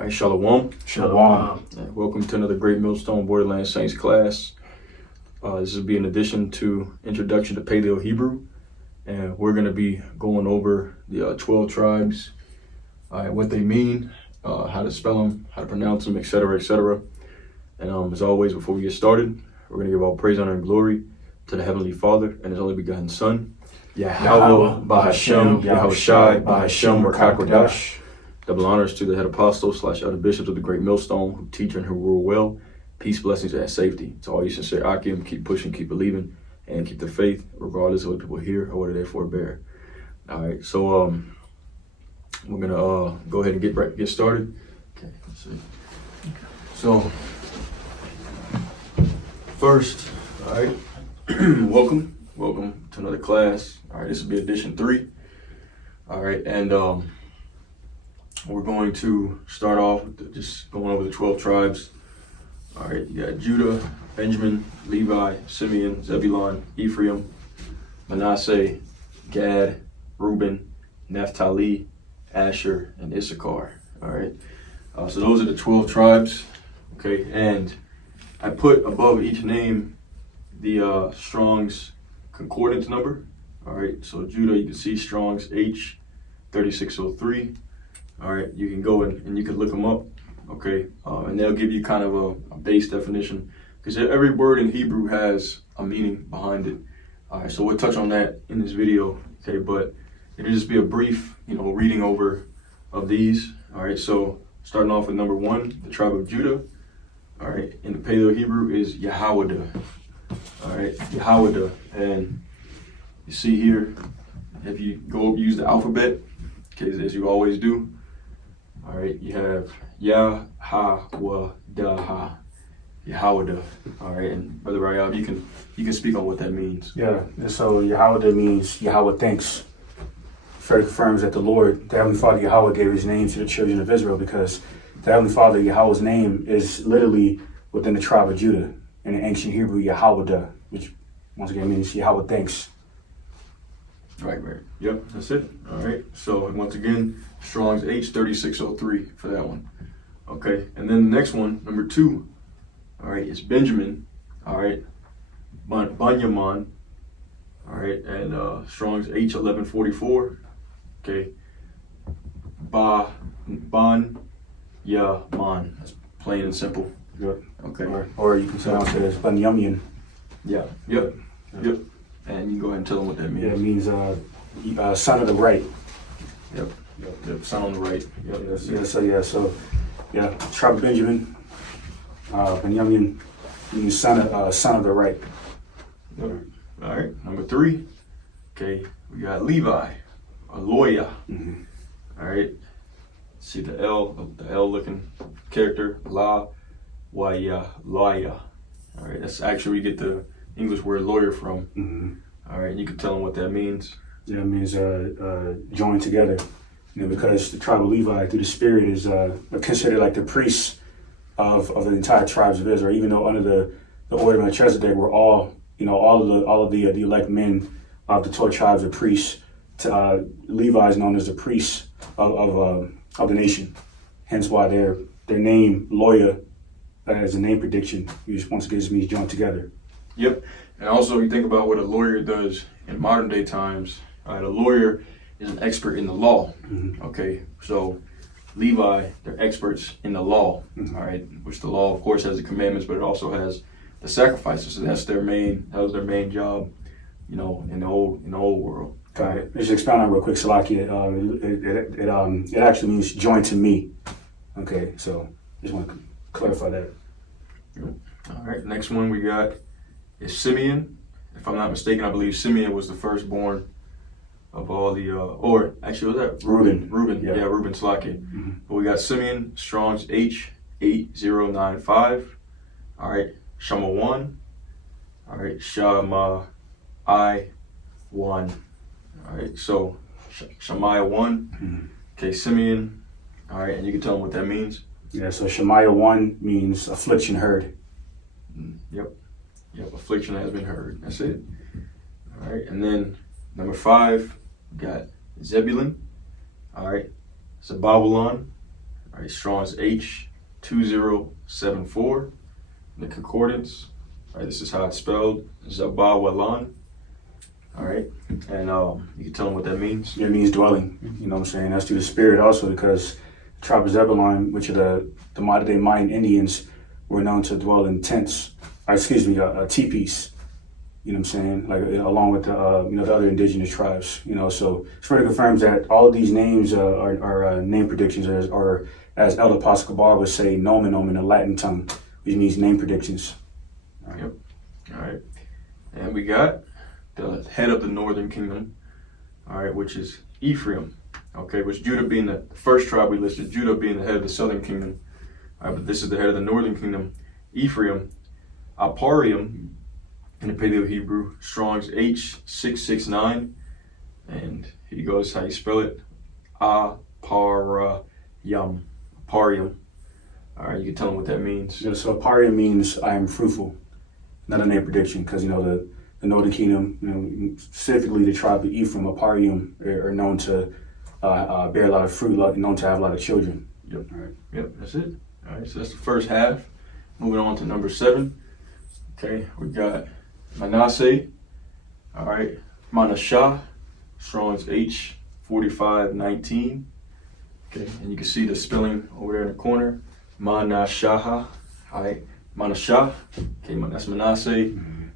All right, Shalom. Shalom. Welcome to another Great Millstone Borderland Saints class. This will be in addition to Introduction to Paleo Hebrew, and we're going to be going over the 12 tribes, what they mean, how to spell them, how to pronounce them, etc., etc. And as always, before we get started, we're going to give all praise, honor, and glory to the Heavenly Father and His only begotten Son, Yahawadah, Bahashem, Yahushai, Bahashem, Rakakodash. Double honors to the head apostle / elder bishops of the Great Millstone who teach and who rule well. Peace, blessings, and safety. To all you sincere Akim, keep pushing, keep believing, and keep the faith, regardless of what people hear or what they forbear. All right, so we're gonna go ahead and get started. Okay, let's see. So first, all right, welcome to another class. All right, this will be edition 3. All right, and we're going to start off with just going over the 12 tribes. All right, you got Judah, Benjamin, Levi, Simeon, Zebulon, Ephraim, Manasseh, Gad, Reuben, Naphtali, Ashar, and Issachar. All right, so those are the 12 tribes. Okay, and I put above each name the Strong's concordance number. All right, so Judah, you can see Strong's H 3603. All right, you can go and you can look them up, okay? And they'll give you kind of a base definition, because every word in Hebrew has a meaning behind it. All right, so we'll touch on that in this video, okay? But it'll just be a brief, reading over of these. All right, so starting off with number 1, the tribe of Judah. All right, in the Paleo Hebrew is Yahawadah. All right, Yahawadah, and you see here, if you go use the alphabet, okay, as you always do. All right, you have Yahawadah, Yahawadah. All right, and Brother Raahwaban, you can speak on what that means. Yeah, so Yahawadah means Yahweh thinks. Further confirms that the Lord, the Heavenly Father Yahweh, gave his name to the children of Israel, because the Heavenly Father Yahweh's name is literally within the tribe of Judah. In the ancient Hebrew, Yahawadah, which once again means Yahweh thinks. Right. Yep, that's it. All right, so once again, Strong's H 3603 for that one. Okay, and then the next one, number 2, all right, is Benjamin. All right, Banyaman. All right, and Strong's H 1144. Okay, Banyaman. That's plain and simple. Yep. Okay. Or you can pronounce it as Banyaman. Yeah. Yep. And you can go ahead and tell them what that means. Yeah, it means son of the right. Yep. Son on the right. Yep. So tribe of Benjamin. Banyaman means son of the right. Yep. All right. Number 3. Okay, we got Levi, a Lawaya. Mm-hmm. All right. See the L looking character, Lawaya. All right. That's actually where you get the English word lawyer from. Mm-hmm. All right. You can tell them what that means. Yeah, it means joined together. Because the tribe of Levi, through the Spirit, is considered like the priests of the entire tribes of Israel. Even though under the order of Melchizedek, we're all of the elect men of the 12 tribes are priests. Levi is known as the priests of the nation. Hence why their name lawyer as a name prediction. You just once again means joined together. Yep. And also, you think about what a lawyer does in modern day times. A lawyer is an expert in the law. Mm-hmm. Okay, so Levi, they're experts in the law. Mm-hmm. All right, which the law, of course, has the commandments, but it also has the sacrifices. So that was their main job, in the old world. All right. Let's expound on real quick, Salaki. It actually means joined to me. Okay, so just want to clarify that. All right, next one we got is Simeon. If I'm not mistaken, I believe Simeon was the firstborn of all the, or actually was that Reuben? Yeah, Reuben Slaki. Mm-hmm. But we got Simeon, Strong's H 8095. All right, Shamaiwan. All right, Shamaiwan. All right, so Shamaiwan. Mm-hmm. Okay, Simeon. All right, and you can tell them what that means. Yeah, so Shamaiwan means affliction heard. Yep, affliction has been heard. That's it. All right, and then number 5, we got Zebulon. All right, Zabawalan, All right, Strong's H2074, the concordance. All right, this is how it's spelled, Zabawalan. All right, and you can tell them what that means. It means dwelling. You know what I'm saying? That's through the spirit also, because the tribe of Zebulon, which are the modern day Mayan Indians, were known to dwell in tents. Teepees. You know what I'm saying? Like along with the the other indigenous tribes. You know, so it further confirms that all of these names are name predictions, or as Elder Apostle Kabar would say, nomen in the Latin tongue, which means name predictions. All right. Yep. All right, and we got the head of the northern kingdom. All right, which is Ephraim. Okay, which Judah being the first tribe we listed, Judah being the head of the southern kingdom. All right, but this is the head of the northern kingdom, Ephraim. Ahparyam in the Paleo Hebrew, Strong's H669, and here you go, this is how you spell it, Ahparyam. Ahparyam. All right, you can tell them what that means. Yeah, so Ahparyam means I am fruitful. Not a name prediction, because the northern kingdom, specifically the tribe of Ephraim, Ahparyam, are known to bear a lot of fruit, known to have a lot of children. Yep. All right. Yep, that's it. All right, so that's the first half. Moving on to number 7. Okay, we got Manasseh. All right, Manashah, Strong's H4519. Okay, and you can see the spelling over there in the corner. Manashah. All right, Manashah. Okay, that's Manasseh,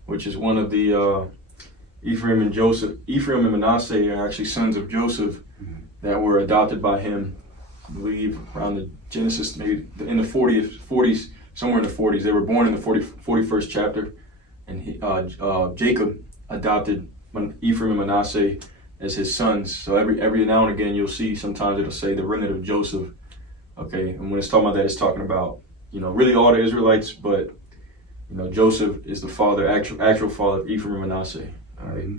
which is one of the Ephraim and Joseph. Ephraim and Manasseh are actually sons of Joseph that were adopted by him, I believe, around the Genesis, maybe in the 40s, somewhere in the 40s. They were born in the 41st chapter, and Jacob adopted Ephraim and Manasseh as his sons. So every now and again, you'll see sometimes it'll say the remnant of Joseph. Okay, and when it's talking about that, it's talking about really all the Israelites, but Joseph is the father, actual father of Ephraim and Manasseh. All right.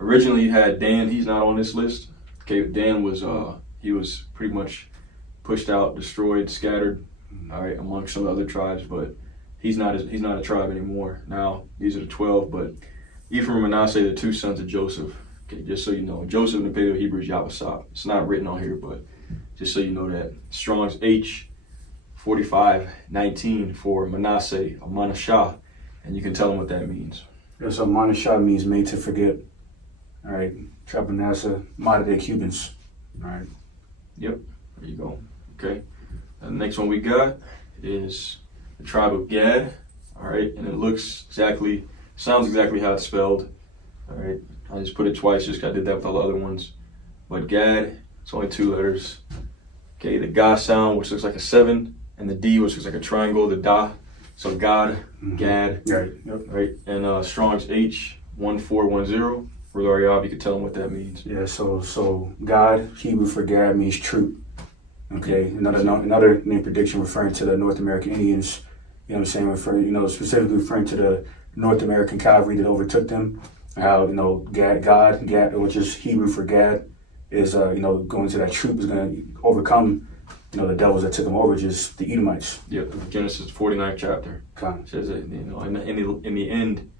Originally, you had Dan. He's not on this list. Okay, Dan was he was pretty much pushed out, destroyed, scattered. All right, among some other tribes, but he's not a tribe anymore. Now these are the 12, but Ephraim and Manasseh, the 2 sons of Joseph. Okay, just so you know, Joseph in the Paleo Hebrew is Yahawadah. It's not written on here, but just so you know that. Strong's H4519 for Manasseh, or Manashah, and you can tell them what that means. Yeah, so Manashah means made to forget. All right, tribe of Manasseh, modern day Cubans. All right. Yep, there you go. Okay. The next one we got is the tribe of Gad. All right, and it sounds exactly how it's spelled. All right, I just put it twice just 'cause I did that with all the other ones. But Gad, it's only 2 letters. Okay, the Ga sound, which looks like a 7, and the D, which looks like a triangle, the Da. So God, Gad. Right. Yep. Right, and Strong's H1410. For Lawaya, you can tell them what that means. Yeah, so God, Hebrew for Gad, means troop. Okay, another name prediction referring to the North American Indians. You know what I'm saying? Specifically referring to the North American cavalry that overtook them. How God, which is Hebrew for Gad, is going to that troop is going to overcome the devils that took them over, just the Edomites. Yep, Genesis 49th chapter. Okay. Says that in the end,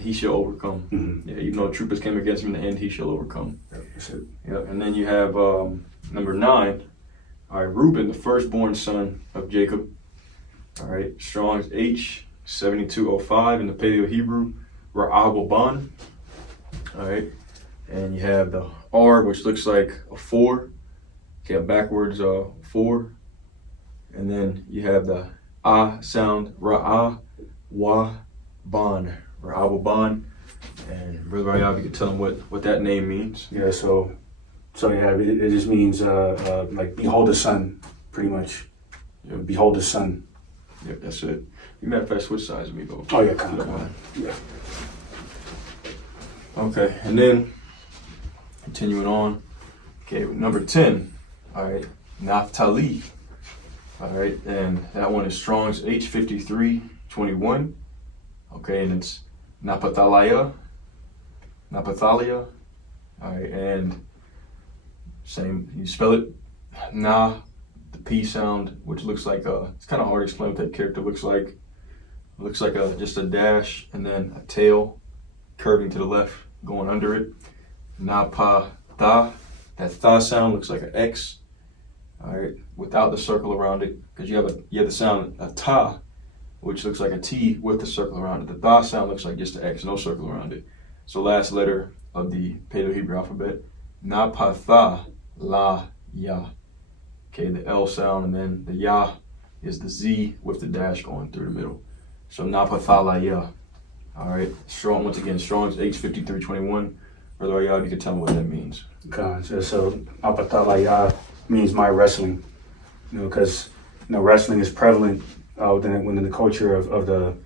he shall overcome. Mm-hmm. Yeah, even though troopers came against him, in the end he shall overcome. That's it. Yep, and then you have number 9. All right, Reuben, the firstborn son of Jacob. All right, Strong's H7205 in the Paleo Hebrew, Raahwaban. All right, and you have the R, which looks like a 4. Okay, a backwards 4. And then you have the A sound, Raahwaban. Raahwaban. And Brother Rayab, you can tell them what that name means. Yeah, so it just means like behold the sun, pretty much. Yep. Behold the sun. Yep, that's it. You matter of fact, switch sides with me, though. Oh yeah, come on. Yeah. Okay, and then continuing on. Okay, number 10. All right, Naphtali. All right, and that one is Strong's H5321. Okay, and it's Napathalaya. All right, and same, you spell it Na, the P sound, which looks like it's kind of hard to explain what that character looks like. It looks like just a dash and then a tail curving to the left, going under it. Napatha, that tha sound looks like an X. all right, without the circle around it, because you have the sound a ta, which looks like a T with the circle around it. The tha sound looks like just an X, no circle around it. So last letter of the Paleo-Hebrew alphabet, Napathalaya. Okay, the L sound, and then the Ya is the Z with the dash going through the middle. So Napathalaya. All right, strong, once again, Strong's H5321. Brother Ayab, you can tell me what that means. Okay, so Napathalaya means my wrestling. Because wrestling is prevalent within the culture of the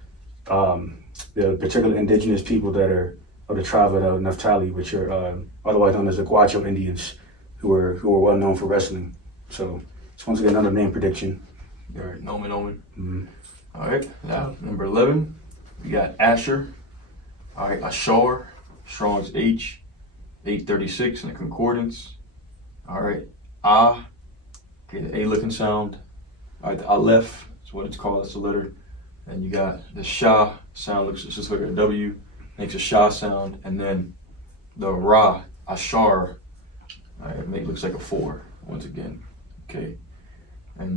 particular indigenous people that are of the tribe of Naphtali, which are otherwise known as the Guacho Indians, who are well known for wrestling. So it's once again another name prediction. All right, Nomen. Mm-hmm. All right, now number 11, we got Ashar. All right, Ashar, Strong's H, 836 in the concordance. All right, Ah, okay, the A looking sound. All right, the Aleph is what it's called, that's the letter. And you got the Shah sound, it's just like a W, makes a Shah sound. And then the Ra, Ashar, all right, looks like a 4, once again, okay. And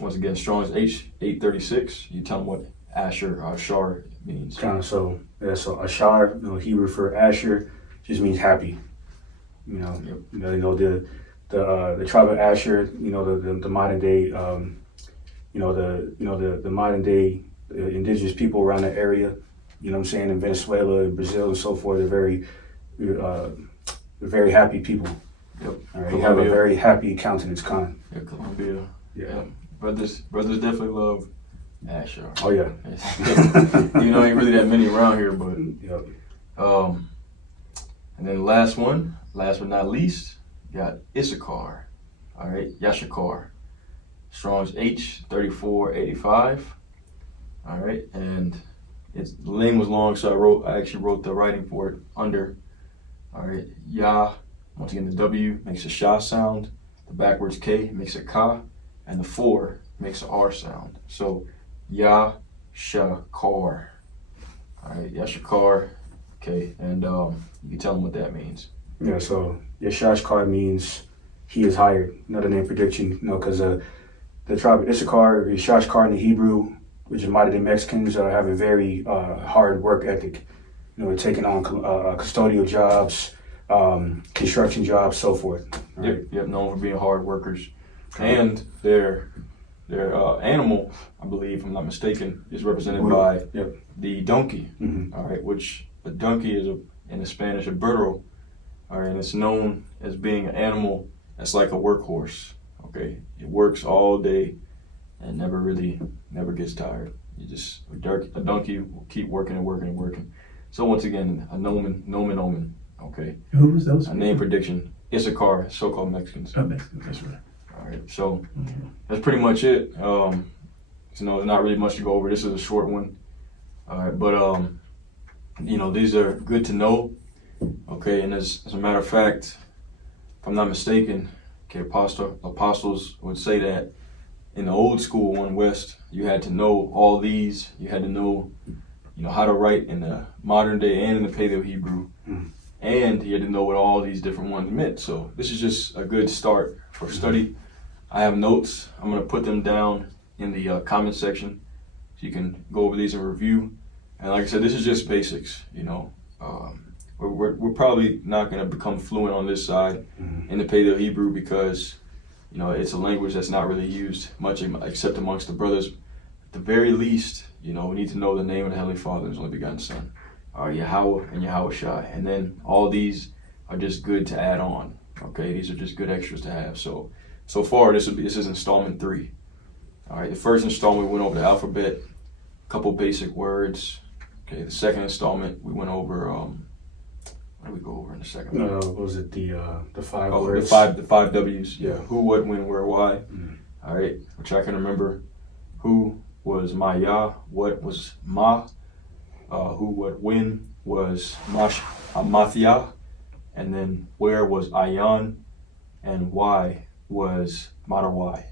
once again, Strong's H, 836. You tell them what Ashar or Ashar means. So Ashar, Hebrew for Asher, just means happy. Yep. The tribe of Asher, the modern day, the modern day indigenous people around the area, in Venezuela and Brazil and so forth, they're very happy people. Yep. All right, you have a very happy countenance, Khan. Yeah, Colombia. Yeah. Brothers definitely love Ashar. Oh yeah. Ain't really that many around here, but Yep. And then the last one, last but not least, you got Issachar. All right, Yashashakar. Strong's H, 3485. All right, and the name was long, so I actually wrote the writing for it under. All right, Yah, once again the W makes a Shah sound, the backwards K makes a Ka, and the 4 makes an R sound. So Yashashakar. All right, Yashashakar. Okay, and you can tell them what that means. Yeah, so Yashashakar means he is hired. Another name prediction, because the tribe of Issachar, Yashashakar in the Hebrew, which is modern day Mexicans, have a very hard work ethic. They're taking on custodial jobs, construction jobs, so forth. Right? Yep, known for being hard workers. And their animal, I believe, if I'm not mistaken, is represented by the donkey. Mm-hmm. All right, which a donkey is in the Spanish a burro. All right, and it's known as being an animal that's like a workhorse. Okay, it works all day and never gets tired. A donkey will keep working and working and working. So once again, a nomen. Okay. Who was those? A name prediction. Issachar, so-called Mexicans. Oh, Mexicans, that's right. All right, so that's pretty much it. There's not really much to go over. This is a short one. All right, but these are good to know. Okay, and as a matter of fact, if I'm not mistaken, okay, apostles would say that in the old school, One West, you had to know all these. You had to know, how to write in the modern day and in the Paleo Hebrew, and you had to know what all these different ones meant. So this is just a good start for study. I have notes. I'm going to put them down in the comment section so you can go over these and review. And like I said, this is just basics. We're probably not going to become fluent on this side in the Paleo Hebrew because it's a language that's not really used much except amongst the brothers. At the very least, we need to know the name of the Heavenly Father and His only begotten Son, Yahweh and Yahawadah. And then all these are just good to add on. Okay, these are just good extras to have. So far, this is installment 3. All right, the first installment we went over the alphabet, a couple basic words. Okay, the second installment we went over. What did we go over in the second one? What was it, the 5 Oh, words? the five W's. Yeah. Who, what, when, where, why. All right, which I can remember. Who was my Yah? What was Ma? Who, what, when was Mathia? And then where was Ayan? And why was Marawai?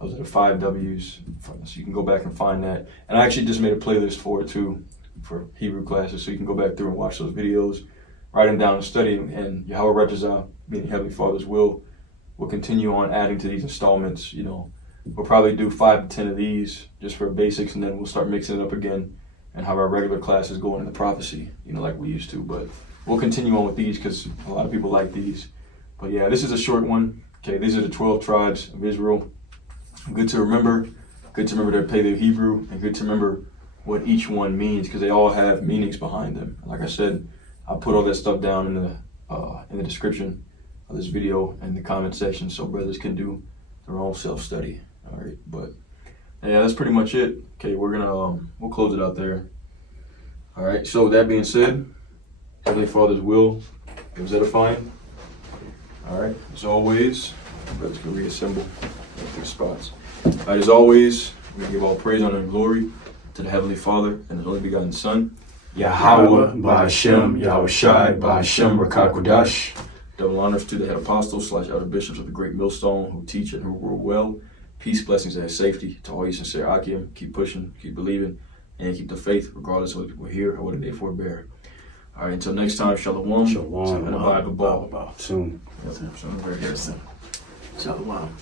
Those are the 5 W's. So you can go back and find that. And I actually just made a playlist for it too, for Hebrew classes. So you can go back through and watch those videos, write them down and study them. And Yahawadah, meaning Heavenly Father's will we'll continue on adding to these installments. You know, we'll probably do 5 to 10 of these just for basics, and then we'll start mixing it up again and have our regular classes going into prophecy, you know, like we used to. But we'll continue on with these because a lot of people like these. But yeah, this is a short one. Okay, these are the 12 tribes of Israel. Good to remember their Paleo Hebrew, and good to remember what each one means, because they all have meanings behind them. Like I said, I'll put all that stuff down in the description of this video and the comment section, so brothers can do their own self-study. All right, but yeah, that's pretty much it. Okay, we'll close it out there. All right, so with that being said, Heavenly Father's will is edifying. All right, as always, brothers can reassemble their spots. All right, as always, we give all praise, honor, and glory to the Heavenly Father and His only begotten Son, Yahweh, Ba'Hashem, Yahushai, Ba'Hashem, Rakakodash. Double honors to the head apostles / elder bishops of the great millstone who teach and who rule well. Peace, blessings, and safety to all you sincere Akim. Keep pushing, keep believing, and keep the faith regardless of what people hear or what they forbear. All right, until next time, Shalom. Shalom. And a Bible ball. Soon. Soon, very soon. Shalom.